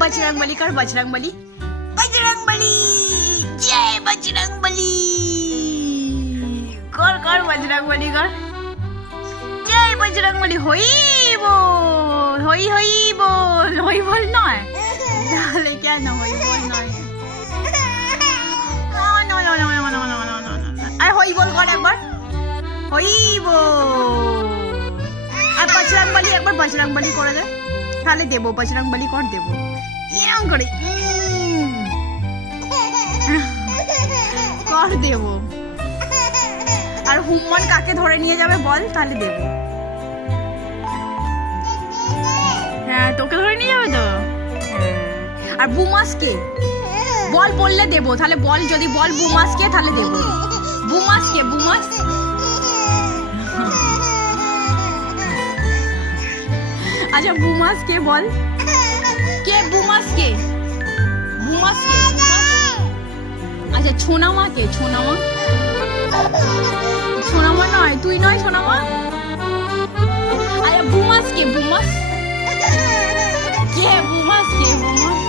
बजरंगबली कर, बजरंगबली, बजरंगबली, जय बजरंगबली कर कर, बजरंगबली कर, जय बजरंगबली। হই বল, হই হই বল, হই বল নয় তাহলে কেন হই বল নয়? আর হই বল কর একবার, হই বল। আর বজরংবলী একবার বজরংবলী করে দে, তাহলে দেবো। বজরংবলী কর, দেবো এরকম করে কর, দেবো। আর হুম্মন কাকে ধরে নিয়ে যাবে বল, তাহলে দেবো। হ্যাঁ, তোকে ধরে নিয়ে যাবে তো। আর বুমাসকে বল, বললে দেবো। তাহলে বল, যদি বল বুমাসকে তাহলে দেবো। বুমাসকে, বুমাস আচ্ছা বুমাস কে বল, কে বুমাস কে? বুমাস কে? আচ্ছা ছোনামা কে? ছোনামা, ছোনামা নয়, তুই নয় ছোনামা। আচ্ছা বুমাস কে? বুমাস কে? বুমাস কে? বুমাস